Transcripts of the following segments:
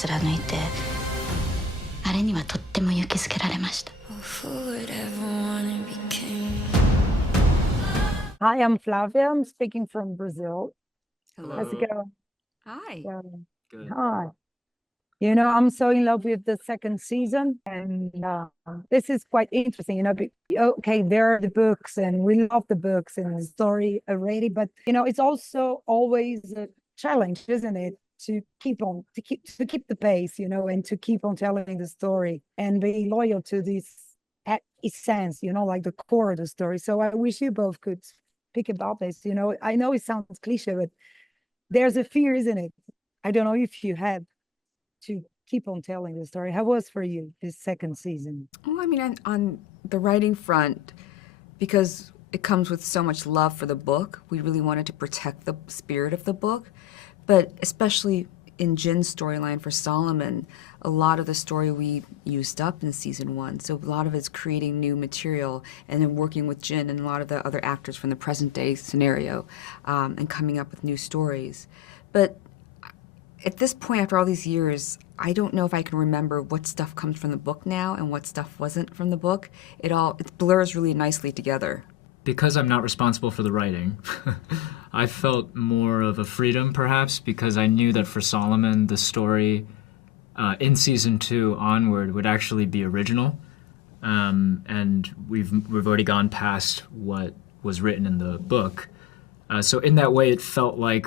貫いて、あれにはとっても勇気づけられました。Hi, I'm Flavia. I'm speaking from Brazil. Hello. How's it going? Hi. Good. Hi. You know, I'm so in love with the second season, and this is quite interesting. You know, okay, there are the books, and we love the books and the story already, but you know, it's also always a challenge, isn't it, to keep the pace, you know, and to keep on telling the story and be loyal to this essence, you know, like the core of the story. So I wish you both could speak about this. You know, I know it sounds cliche, but there's a fear, isn't it? I don't know if you had to keep on telling the story. How was for you this second season? Well, I mean, on the writing front, because it comes with so much love for the book, we really wanted to protect the spirit of the book. But especially in Jin's storyline for Solomon, a lot of the story we used up in season 1. So a lot of it's creating new material and then working with Jin and a lot of the other actors from the present day scenario and coming up with new stories. But at this point, after all these years, I don't know if I can remember what stuff comes from the book now and what stuff wasn't from the book. It blurs really nicely together. Because I'm not responsible for the writing, I felt more of a freedom, perhaps, because I knew that for Solomon, the story in season 2 onward would actually be original, and we've already gone past what was written in the book. So in that way, it felt like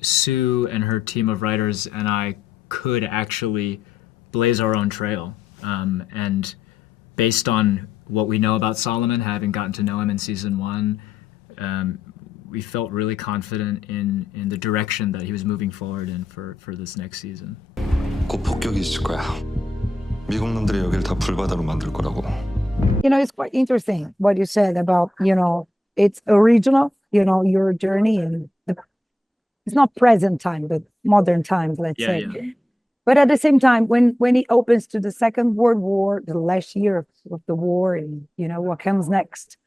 Sue and her team of writers and I could actually blaze our own trail, and based on what we know about Solomon, having gotten to know him in season 1, we felt really confident in the direction that he was moving forward in for this next season. 곧 폭격이 있을 거야. 미국 놈들이 여기를 다 불바다로 만들 거라고. You know, it's quite interesting what you said about, you know, it's original, you know, your journey and it's not present time, but modern times, let's say. Yeah. But at the same time, when it opens to the Second World War, the last year of the war, and you know what comes next,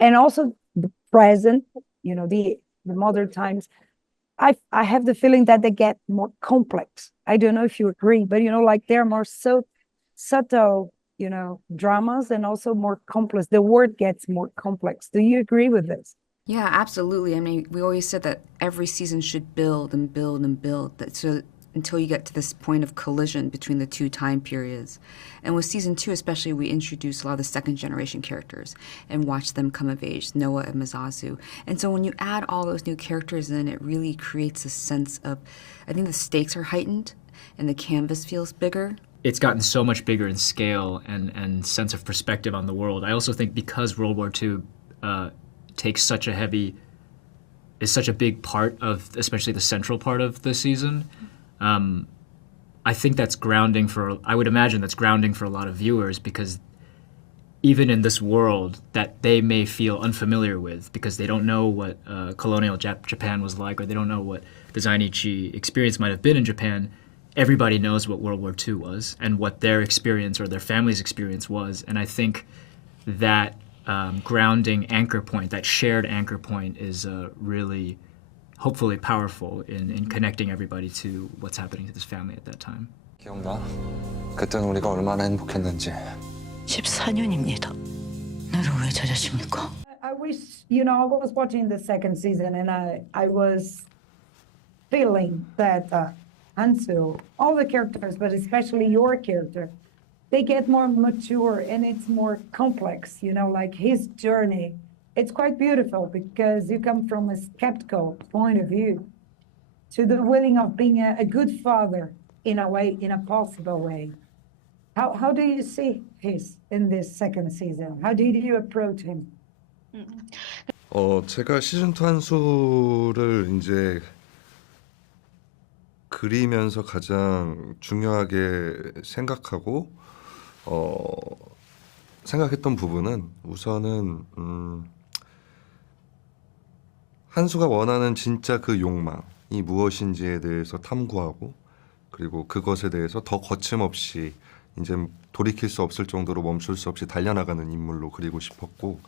and also the present, you know, the modern times, I have the feeling that they get more complex. I don't know if you agree, but you know, like they're more so subtle, you know, dramas, and also more complex. The word gets more complex. Do you agree with this? Yeah, absolutely. I mean, we always said that every season should build and build and build. So until you get to this point of collision between the two time periods. And with season 2 especially, we introduced a lot of the second generation characters and watched them come of age, Noah and Mazazu. And so when you add all those new characters in, it really creates a sense of, I think the stakes are heightened and the canvas feels bigger. It's gotten so much bigger in scale and sense of perspective on the world. I also think because World War II takes such is such a big part of, especially the central part of the season, I think that's grounding I would imagine that's grounding for a lot of viewers, because even in this world that they may feel unfamiliar with because they don't know what colonial Japan was like, or they don't know what the Zainichi experience might have been in Japan, everybody knows what World War II was and what their experience or their family's experience was. And I think that grounding anchor point, that shared anchor point, is really hopefully powerful in connecting everybody to what's happening to this family at that time. 기억나? 그때는 우리가 얼마나 행복했는지. 14년입니다. 나를 왜 찾으십니까? I wish, you know, I was watching the second season and I was feeling that Hansu, all the characters, but especially your character, they get more mature and it's more complex, you know, like his journey. It's quite beautiful because you come from a skeptical point of view to the willing of being a good father in a way, in a possible way. How do you see his in this second season? How did you approach him? 제가 시즌 2 한수를 이제 그리면서 가장 중요하게 생각하고 생각했던 부분은 우선은 한수가 원하는 진짜 그 욕망이 무엇인지에 대해서 탐구하고, 그리고 그것에 대해서 더 거침없이 이제 돌이킬 수 없을 정도로 멈출 수 없이 달려나가는 인물로 그리고 싶었고,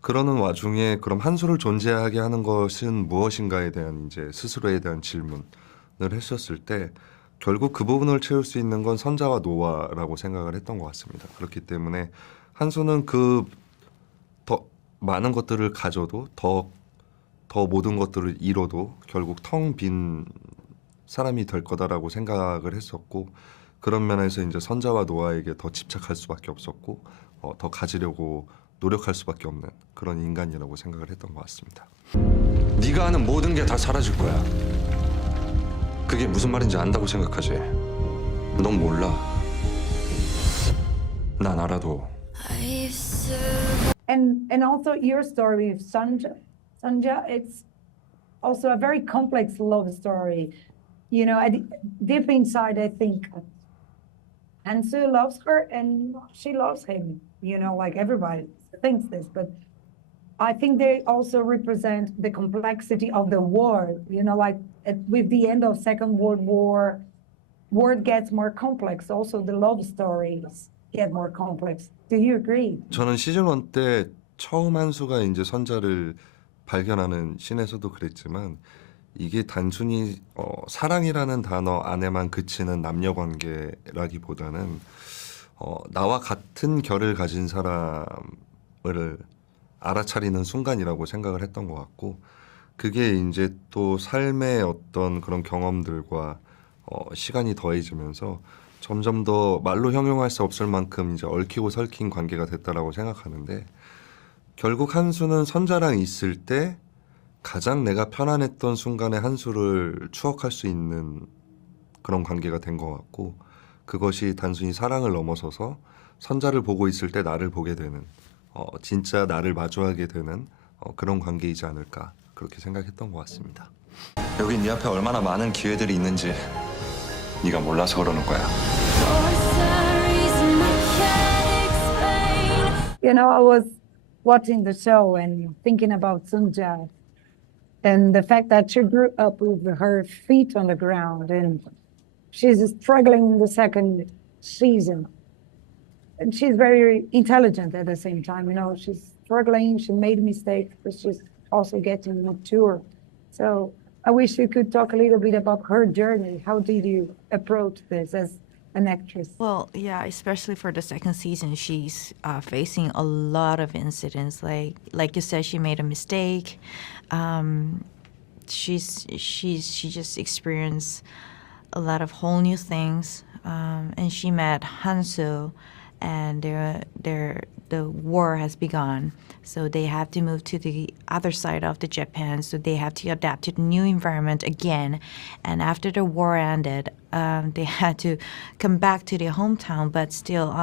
그러는 와중에 그럼 한수를 존재하게 하는 것은 무엇인가에 대한 이제 스스로에 대한 질문을 했었을 때 결국 그 부분을 채울 수 있는 건 선자와 노아라고 생각을 했던 것 같습니다. 그렇기 때문에 한수는 그 더 많은 것들을 가져도 더 모든 것들을 잃어도 결국 텅 빈 사람이 될 거다라고 생각을 했었고 그런 면에서 이제 선자와 노아에게 더 집착할 수밖에 없었고 더 가지려고 노력할 수밖에 없는 그런 인간이라고 생각을 했던 것 같습니다. 네가 아는 모든 게 다 사라질 거야. 그게 무슨 말인지 안다고 생각하지? 넌 몰라. 난 알아도. And also your story with Sanja, it's also a very complex love story. You know, deep inside, I think Hansu loves her and she loves him. You know, like everybody thinks this, but I think they also represent the complexity of the war. You know, like with the end of Second World War, word gets more complex. Also, the love stories get more complex. Do you agree? 저는 시즌 1 때 처음 한수가 이제 선자를 발견하는 씬에서도 그랬지만 이게 단순히 사랑이라는 단어 안에만 그치는 남녀 관계라기보다는 나와 같은 결을 가진 사람을 알아차리는 순간이라고 생각을 했던 것 같고 그게 이제 또 삶의 어떤 그런 경험들과 시간이 더해지면서 점점 더 말로 형용할 수 없을 만큼 이제 얽히고 설킨 관계가 됐다라고 생각하는데 결국 한수는 선자랑 있을 때 가장 내가 편안했던 순간의 한수를 추억할 수 있는 그런 관계가 된 것 같고 그것이 단순히 사랑을 넘어서서 선자를 보고 있을 때 나를 보게 되는 진짜 나를 마주하게 되는 그런 관계이지 않을까 그렇게 생각했던 것 같습니다. 여기 네 앞에 얼마나 많은 기회들이 있는지 네가 몰라서 그러는 거야. You know, I was watching the show and thinking about Sunja and the fact that she grew up with her feet on the ground and she's struggling in the second season. And she's very intelligent at the same time. You know, she's struggling, she made mistakes, but she's also getting mature. So I wish you could talk a little bit about her journey. How did you approach this as an actress? Well, yeah, especially for the second season, she's facing a lot of incidents. Like you said, she made a mistake. She just experienced a lot of whole new things, and she met Hansu, and the war has begun. So they have to move to the other side of the Japan. So they have to adapt to the new environment again. And after the war ended, they had to come back to their hometown. But still,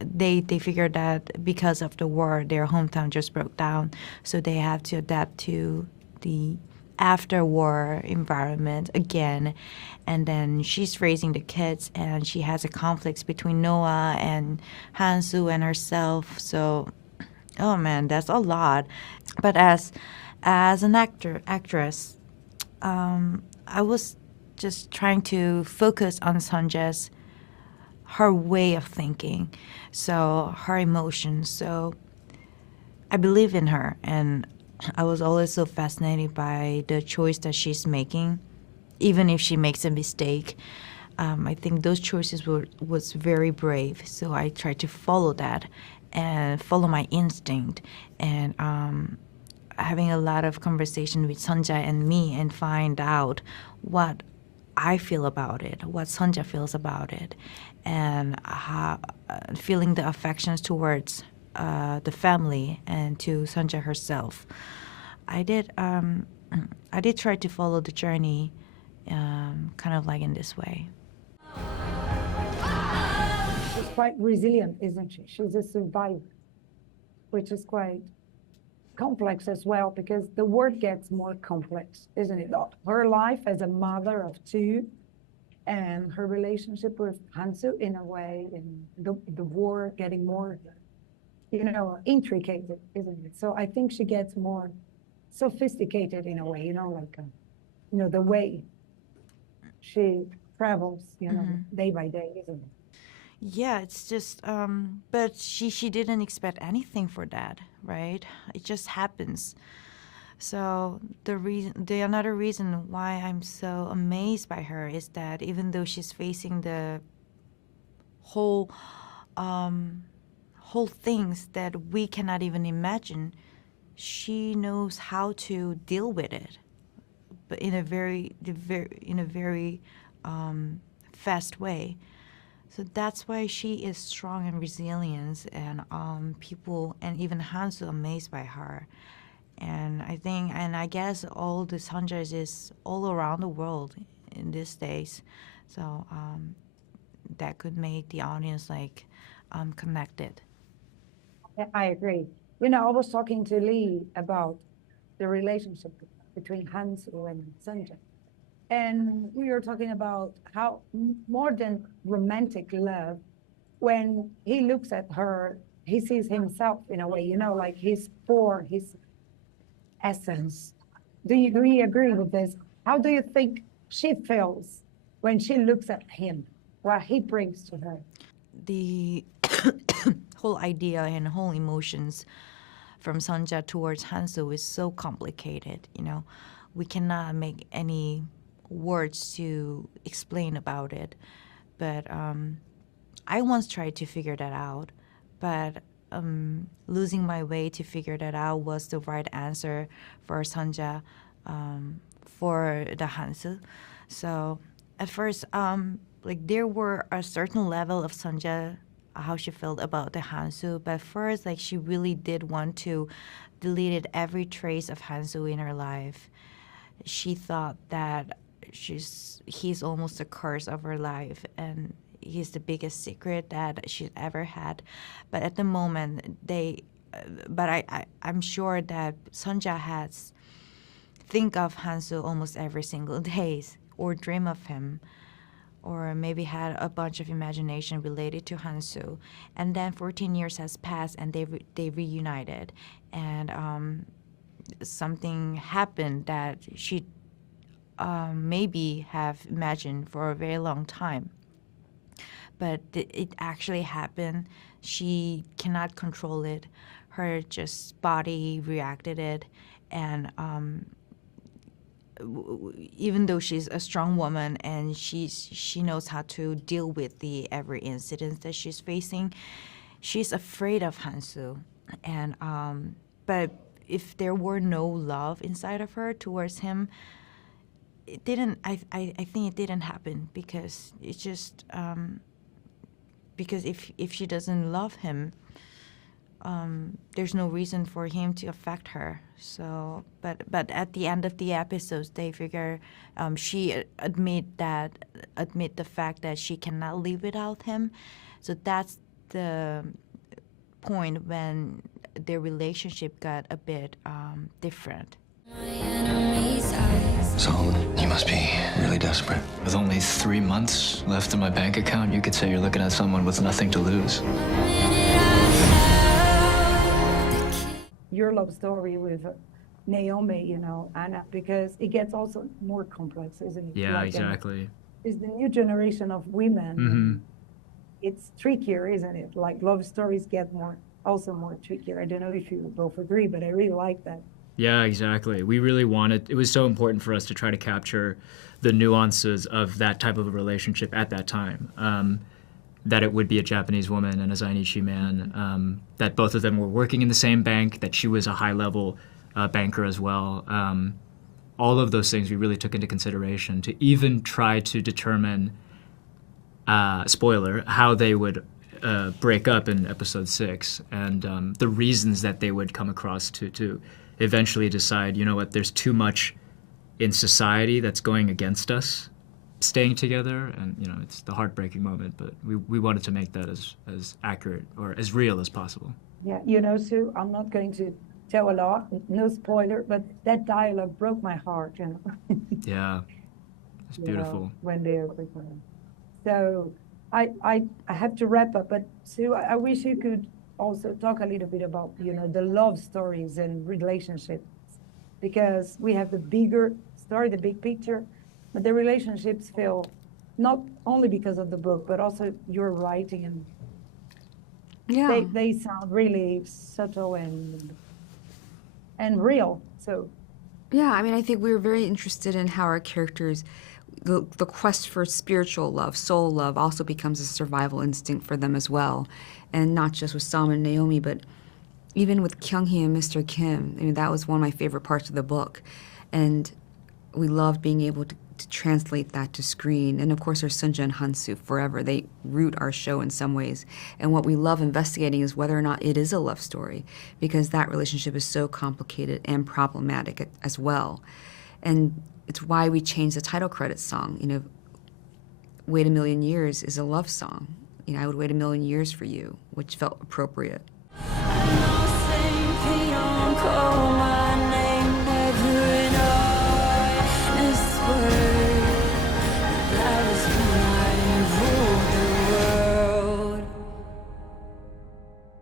they figured that because of the war, their hometown just broke down. So they have to adapt to the after-war environment again. And then she's raising the kids, and she has a conflict between Noah and Hansu and herself. So, oh man, that's a lot. But as an actress, I was just trying to focus on Sonja's her way of thinking, so her emotions. So I believe in her, and I was always so fascinated by the choice that she's making, even if she makes a mistake. I think those choices was very brave. So I tried to follow that and follow my instinct, and having a lot of conversation with Sonja and me, and find out what I feel about it, what Sonja feels about it, and feeling the affections towards the family and to Sonja herself. I did try to follow the journey kind of like in this way. She's quite resilient, isn't she? She's a survivor, which is quite complex as well, because the word gets more complex, isn't it? Her life as a mother of two and her relationship with Hansu in a way, and the war getting more, intricate, isn't it? So I think she gets more sophisticated in a way, like, the way she travels, day by day, isn't it? Yeah, it's just, but she didn't expect anything for that, right? It just happens. So the another reason why I'm so amazed by her is that even though she's facing the whole whole things that we cannot even imagine, she knows how to deal with it, but in a very fast way. So that's why she is strong and resilient, and people and even Hansu amazed by her. And I think, and I guess all the Sanjas is all around the world in these days. So that could make the audience like connected. Yeah, I agree. You know, I was talking to Lee about the relationship between Hansu and Sunja. And we were talking about how more than romantic love, when he looks at her, he sees himself in a way, you know, like his core, his essence. Do you agree with this? How do you think she feels when she looks at him, what he brings to her? The whole idea and whole emotions from Sunja towards Hansu is so complicated, you know. We cannot make any words to explain about it. But I once tried to figure that out, but losing my way to figure that out was the right answer for Sunja, for the Hansu. So at first, like there were a certain level of Sunja, how she felt about the Hansu, but first, like she really did want to delete every trace of Hansu in her life. She thought that he's almost the curse of her life, and he's the biggest secret that she's ever had. But at the moment, I'm sure that Sunja has think of Hansu almost every single day, or dream of him, or maybe had a bunch of imagination related to Hansu. And then 14 years has passed, and they reunited, and something happened that she maybe have imagined for a very long time. But it actually happened. She cannot control it. Her just body reacted it, and even though she's a strong woman and she knows how to deal with the every incident that she's facing, she's afraid of Hansu. And but if there were no love inside of her towards him, it didn't. I think it didn't happen, because it just because if she doesn't love him, there's no reason for him to affect her. So, but at the end of the episodes, they figure she admit the fact that she cannot live without him. So that's the point when their relationship got a bit different. So, you must be really desperate. With only 3 months left in my bank account, you could say you're looking at someone with nothing to lose. Your love story with Naomi, you know, Anna, because it gets also more complex, isn't it? Yeah, Like, exactly. it's the new generation of women. Mm-hmm. It's trickier, isn't it? Like love stories get more trickier. I don't know if you both agree, but I really like that. Yeah, exactly. We really wanted, it was so important for us to try to capture the nuances of that type of a relationship at that time. That it would be a Japanese woman and a Zainichi man, that both of them were working in the same bank, that she was a high-level banker as well. All of those things we really took into consideration to even try to determine, spoiler, how they would break up in episode 6, and the reasons that they would come across to eventually decide, you know what, there's too much in society that's going against us staying together, and you know, it's the heartbreaking moment, but we wanted to make that as accurate or as real as possible. Yeah, you know, Sue, I'm not going to tell a lot, no spoiler, but that dialogue broke my heart, you know. Yeah, it's you beautiful. know, when they're recording. So I have to wrap up, but Sue, I wish you could also talk a little bit about, you know, the love stories and relationships, because we have the bigger story, the big picture, but the relationships feel not only because of the book, but also your writing, and they sound really subtle and real. So Yeah, I mean, I think we were very interested in how our characters, the quest for spiritual love, soul love, also becomes a survival instinct for them as well. And not just with Sam and Naomi, but even with Kyung-hee and Mr. Kim. I mean, that was one of my favorite parts of the book. And we loved being able to translate that to screen. And of course, there's Sunja and Hansu forever. They root our show in some ways. And what we love investigating is whether or not it is a love story, because that relationship is so complicated and problematic as well. And it's why we changed the title credits song. You know, Wait a Million Years is a love song. You know, I would wait a million years for you, which felt appropriate.